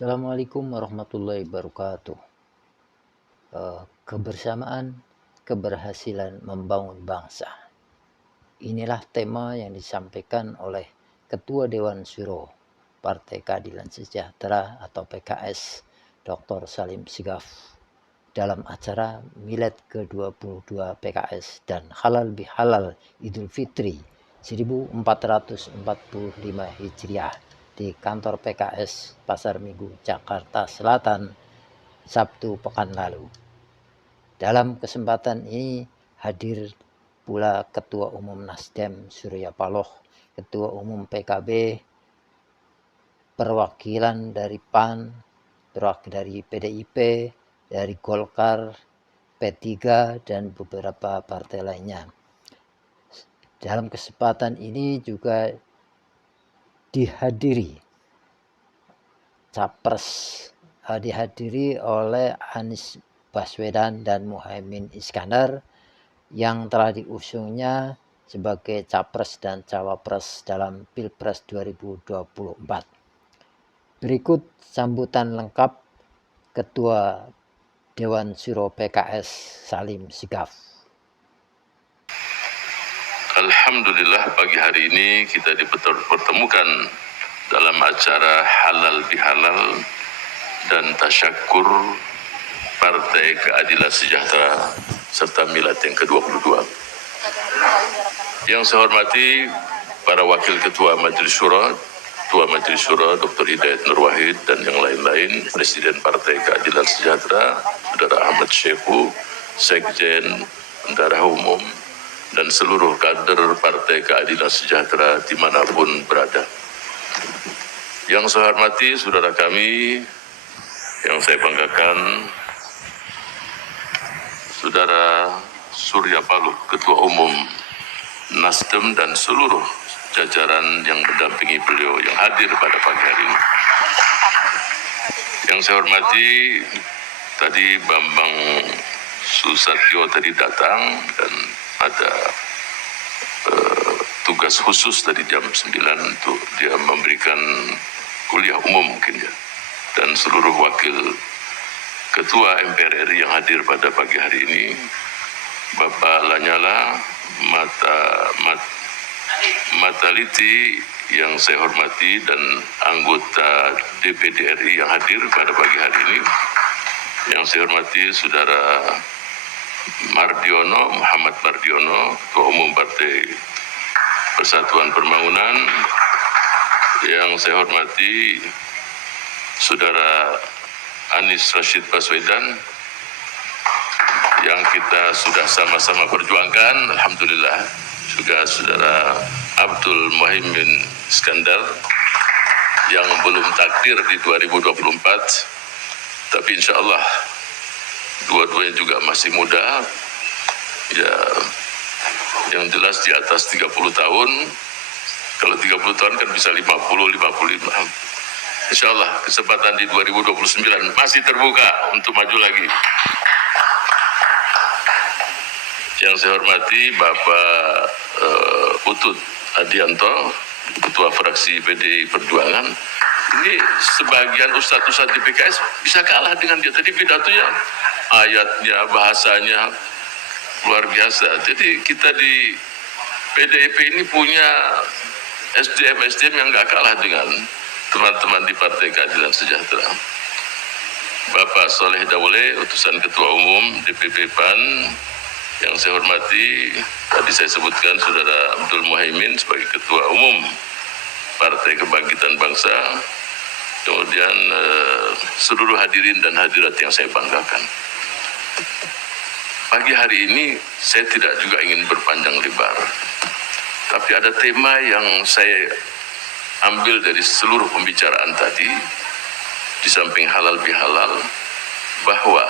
Assalamualaikum warahmatullahi wabarakatuh. Kebersamaan, keberhasilan membangun bangsa. Inilah tema yang disampaikan oleh Ketua Dewan Syuro Partai Keadilan Sejahtera atau PKS, Dr. Salim Segaf, dalam acara Milad ke-22 PKS dan Halal Bihalal Idul Fitri 1445 Hijriah di kantor PKS Pasar Minggu, Jakarta Selatan, Sabtu pekan lalu. Dalam kesempatan ini hadir pula Ketua Umum Nasdem Surya Paloh, Ketua Umum PKB, perwakilan dari PAN, perwakilan dari PDIP, dari Golkar, P3, dan beberapa partai lainnya. Dalam kesempatan ini juga dihadiri oleh Anies Baswedan dan Muhaimin Iskandar yang telah diusungnya sebagai capres dan cawapres dalam Pilpres 2024. Berikut sambutan lengkap Ketua Dewan Syuro PKS Salim Segaf. Alhamdulillah pagi hari ini kita dipertemukan dalam acara Halal Bihalal dan Tasyakur Partai Keadilan Sejahtera serta Milad yang ke-22. Yang saya hormati para Wakil Ketua Majelis Syuro, Ketua Majelis Syuro Dr. Hidayat Nur Wahid dan yang lain-lain, Presiden Partai Keadilan Sejahtera, Saudara Ahmad Syekhu, Sekjen, Bendahara Umum, dan seluruh kader Partai Keadilan Sejahtera dimanapun berada. Yang saya hormati saudara kami, yang saya banggakan, Saudara Surya Paloh, Ketua Umum Nasdem dan seluruh jajaran yang mendampingi beliau yang hadir pada pagi hari ini. Yang saya hormati, tadi Bambang Susatyo tadi datang dan ada tugas khusus tadi jam 9 untuk dia memberikan kuliah umum mungkin ya. Dan seluruh wakil Ketua MPR RI yang hadir pada pagi hari ini, Bapak Lanyala Mataliti yang saya hormati dan anggota DPD RI yang hadir pada pagi hari ini. Yang saya hormati Saudara Muhammad Mardiono, Ketua Umum Partai Persatuan Pembangunan. Yang saya hormati Saudara Anies Rashid Baswedan yang kita sudah sama-sama perjuangkan, alhamdulillah. Juga Saudara Abdul Muhaimin Iskandar yang belum takdir di 2024, tapi insya Allah dua-duanya juga masih muda, ya, yang jelas di atas 30 tahun. Kalau 30 tahun kan bisa 50-55. Insya Allah kesempatan di 2029 masih terbuka untuk maju lagi. Yang saya hormati Bapak Utut Adianto, Ketua Fraksi PDI Perjuangan. Ini sebagian ustadz-ustadz di PKS bisa kalah dengan dia. Tadi pidatonya, ayatnya, bahasanya luar biasa. Jadi kita di PDIP ini punya SDM yang gak kalah dengan teman-teman di Partai Keadilan Sejahtera. Bapak Soleh Daule, utusan Ketua Umum DPP PAN, yang saya hormati, tadi saya sebutkan Saudara Abdul Muhaimin sebagai Ketua Umum Partai Kebangkitan Bangsa, kemudian seluruh hadirin dan hadirat yang saya banggakan. Pagi hari ini saya tidak juga ingin berpanjang lebar, tapi ada tema yang saya ambil dari seluruh pembicaraan tadi, di samping halal bihalal, bahwa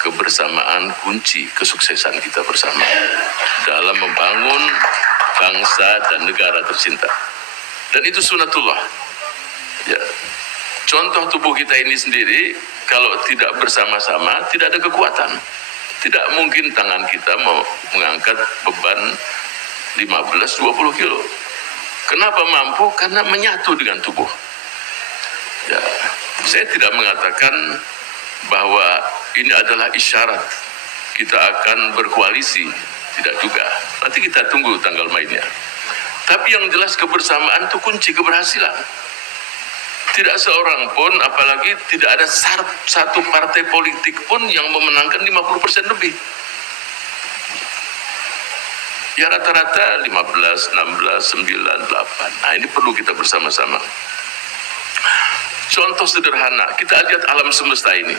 kebersamaan kunci kesuksesan kita bersama dalam membangun bangsa dan negara tercinta. Dan itu sunatullah. Ya. Contoh tubuh kita ini sendiri, kalau tidak bersama-sama, tidak ada kekuatan. Tidak mungkin tangan kita mau mengangkat beban 15-20 kilo. Kenapa mampu? Karena menyatu dengan tubuh. Ya, Saya tidak mengatakan bahwa ini adalah isyarat kita akan berkoalisi, tidak juga. Nanti kita tunggu tanggal mainnya. Tapi yang jelas kebersamaan itu kunci keberhasilan. Tidak seorang pun, apalagi tidak ada satu partai politik pun yang memenangkan 50% lebih. Ya rata-rata 15, 16, 9, 8. Nah ini perlu kita bersama-sama. Contoh sederhana, kita lihat alam semesta ini.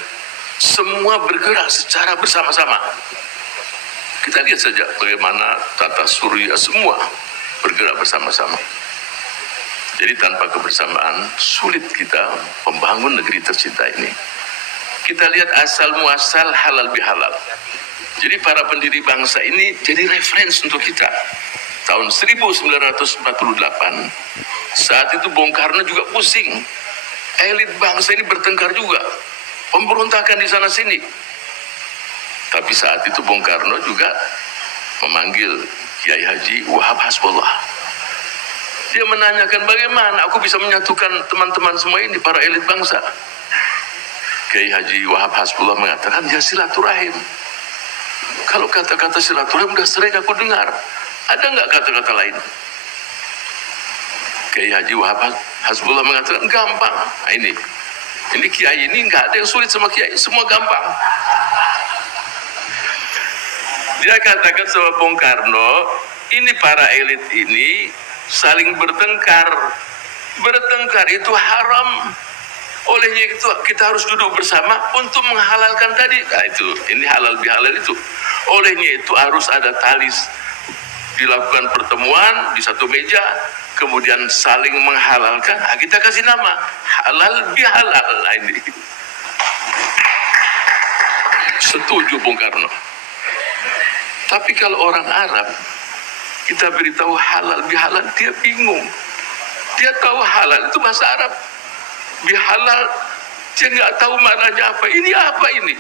Semua bergerak secara bersama-sama. Kita lihat saja bagaimana tata surya semua bergerak bersama-sama. Jadi tanpa kebersamaan sulit kita membangun negeri tercinta ini. Kita lihat asal muasal halal bihalal. Jadi para pendiri bangsa ini jadi referensi untuk kita. Tahun 1948 saat itu Bung Karno juga pusing. Elit bangsa ini bertengkar juga. Pemberontakan di sana sini. Tapi saat itu Bung Karno juga memanggil Kiai Haji Wahab Hasbullah. Dia menanyakan bagaimana aku bisa menyatukan teman-teman semua ini, para elit bangsa. Kiai Haji Wahab Hasbullah mengatakan, ya silaturahim. Kalau kata-kata silaturahim udah sering aku dengar. Ada nggak kata-kata lain? Kiai Haji Wahab Hasbullah mengatakan, gampang. Nah ini Kiai ini nggak ada yang sulit sama Kiai, semua gampang. Dia katakan sama Bung Karno, ini para elit ini saling bertengkar. Bertengkar itu haram. Olehnya itu kita harus duduk bersama untuk menghalalkan tadi. Nah itu, ini halal bihalal itu. Olehnya itu harus ada talis. Dilakukan pertemuan di satu meja, kemudian saling menghalalkan. Nah, kita kasih nama halal bihalal. Nah, ini. Setuju Bung Karno. Tapi kalau orang Arab, kita beritahu halal bihalal, dia bingung. Dia tahu halal itu bahasa Arab, bihalal dia nggak tahu maknanya apa. Ini apa ini?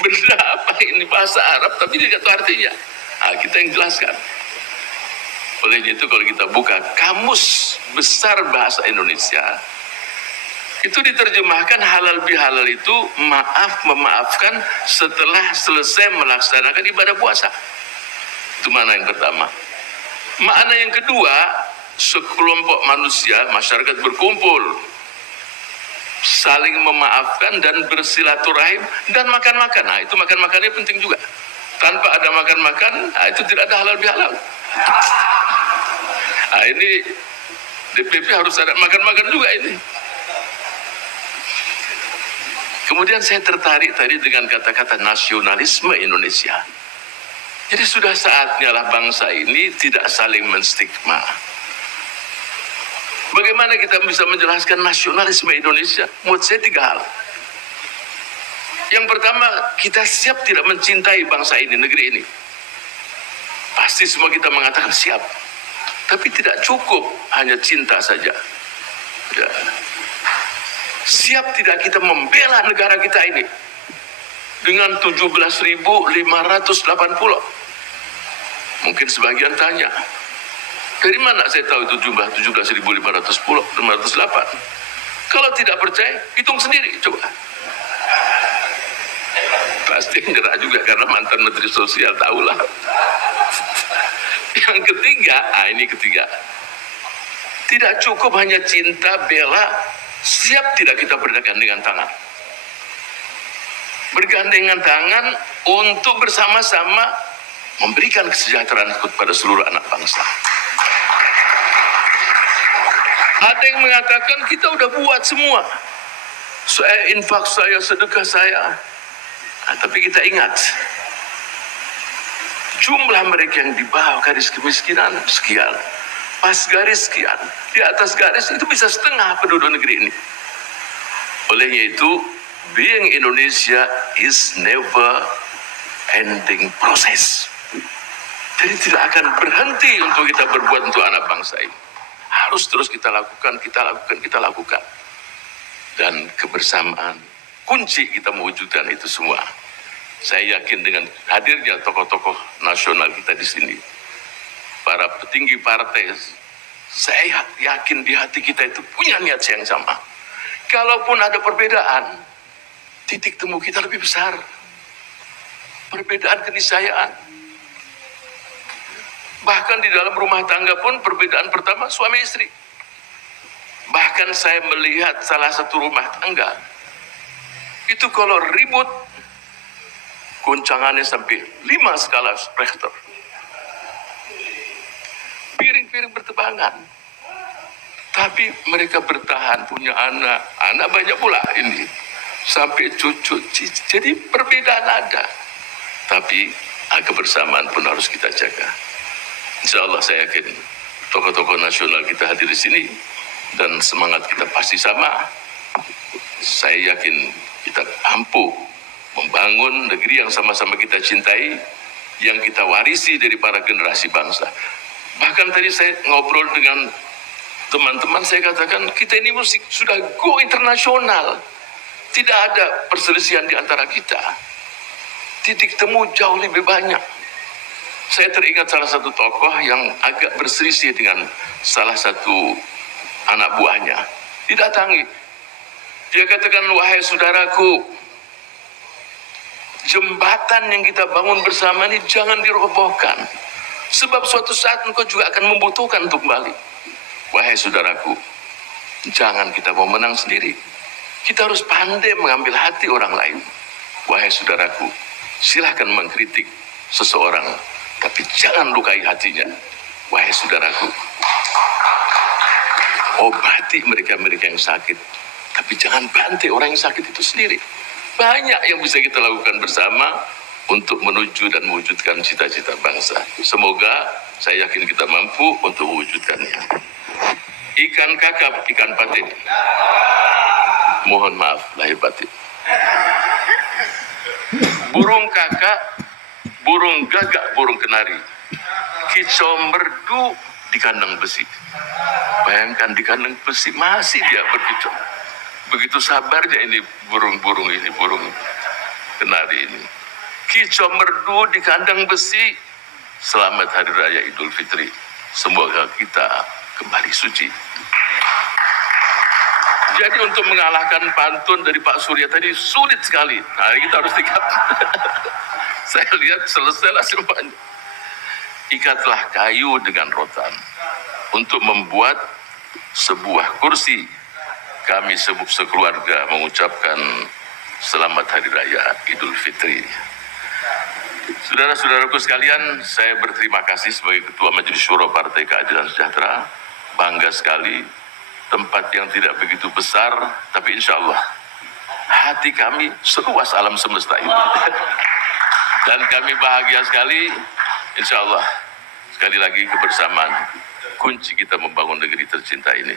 Benda apa ini? Bahasa Arab tapi dia nggak tahu artinya. Nah, kita yang jelaskan. Oleh itu kalau kita buka kamus besar bahasa Indonesia, itu diterjemahkan halal bihalal itu memaafkan setelah selesai melaksanakan ibadah puasa. Itu makna yang pertama. Makna yang kedua, sekelompok manusia, masyarakat berkumpul, saling memaafkan dan bersilaturahim dan makan-makan. Nah itu makan-makannya penting juga. Tanpa ada makan-makan, nah itu tidak ada halal bihalal. Nah ini DPP harus ada makan-makan juga ini. Kemudian saya tertarik tadi dengan kata-kata nasionalisme Indonesia. Jadi sudah saatnya lah bangsa ini tidak saling menstigma. Bagaimana kita bisa menjelaskan nasionalisme Indonesia? Menurut saya 3 hal. Yang pertama, kita siap tidak mencintai bangsa ini, negeri ini. Pasti semua kita mengatakan siap. Tapi tidak cukup hanya cinta saja. Ya. Siap tidak kita membela negara kita ini dengan 17.580. Mungkin sebagian tanya, dari mana saya tahu itu jumlah 17.508? Kalau tidak percaya, hitung sendiri, coba. Pasti nyerah juga karena mantan Menteri Sosial, tahulah. Yang ketiga, ini ketiga. Tidak cukup hanya cinta, bela, siap tidak kita bergandengan tangan. Bergandengan tangan untuk bersama-sama memberikan kesejahteraan kepada seluruh anak bangsa. Ada yang mengatakan kita udah buat semua. Saya infak saya, sedekah saya. Nah, tapi kita ingat, jumlah mereka yang di bawah garis kemiskinan sekian, pas garis sekian, di atas garis itu bisa setengah penduduk negeri ini. Olehnya itu, being Indonesia is never ending process. Jadi tidak akan berhenti untuk kita berbuat untuk anak bangsa ini. Harus terus kita lakukan. Dan kebersamaan, kunci kita mewujudkan itu semua. Saya yakin dengan hadirnya tokoh-tokoh nasional kita di sini, para petinggi partai, saya yakin di hati kita itu punya niat yang sama. Kalaupun ada perbedaan, titik temu kita lebih besar. Perbedaan keniscayaan. Bahkan di dalam rumah tangga pun perbedaan pertama suami istri. Bahkan saya melihat salah satu rumah tangga, itu kalau ribut, goncangannya sampai 5 skala Richter. Piring-piring bertebangan. Tapi mereka bertahan, punya anak banyak pula ini. Sampai cucu, jadi perbedaan ada. Tapi kebersamaan pun harus kita jaga. Insya Allah saya yakin tokoh-tokoh nasional kita hadir di sini dan semangat kita pasti sama. Saya yakin kita mampu membangun negeri yang sama-sama kita cintai, yang kita warisi dari para generasi bangsa. Bahkan tadi saya ngobrol dengan teman-teman, saya katakan kita ini musik sudah go internasional. Tidak ada perselisihan di antara kita. Titik temu jauh lebih banyak. Saya teringat salah satu tokoh yang agak berselisih dengan salah satu anak buahnya. Didatangi. Dia katakan, wahai saudaraku, jembatan yang kita bangun bersama ini jangan dirobohkan. Sebab suatu saat engkau juga akan membutuhkan untuk kembali. Wahai saudaraku, jangan kita mau menang sendiri. Kita harus pandai mengambil hati orang lain. Wahai saudaraku, silahkan mengkritik seseorang, tapi jangan lukai hatinya. Wahai saudaraku, obati mereka-mereka yang sakit, tapi jangan bantai orang yang sakit itu sendiri. Banyak yang bisa kita lakukan bersama untuk menuju dan mewujudkan cita-cita bangsa. Semoga saya yakin kita mampu untuk mewujudkannya. Ikan kakap, ikan patin. Mohon maaf lahir batin. Burung kakak, burung gagak, burung kenari. Kicau merdu di kandang besi. Bayangkan di kandang besi masih dia berkicau. Begitu sabarnya ini burung-burung ini, burung kenari ini. Kicau merdu di kandang besi. Selamat Hari Raya Idul Fitri. Semoga kita kembali suci. Jadi untuk mengalahkan pantun dari Pak Surya tadi sulit sekali. Nah, kita harus ikat. Saya lihat selesailah semuanya. Ikatlah kayu dengan rotan untuk membuat sebuah kursi. Kami sekeluarga mengucapkan Selamat Hari Raya Idul Fitri. Saudara-saudaraku sekalian, saya berterima kasih sebagai Ketua Majelis Syuro Partai Keadilan Sejahtera. Bangga sekali, tempat yang tidak begitu besar, tapi insya Allah hati kami seluas alam semesta ini. Dan kami bahagia sekali, insya Allah, sekali lagi kebersamaan, kunci kita membangun negeri tercinta ini.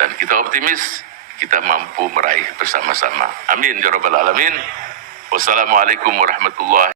Dan kita optimis, kita mampu meraih bersama-sama. Amin, ya rabbal alamin. Wassalamualaikum warahmatullahi wabarakatuh.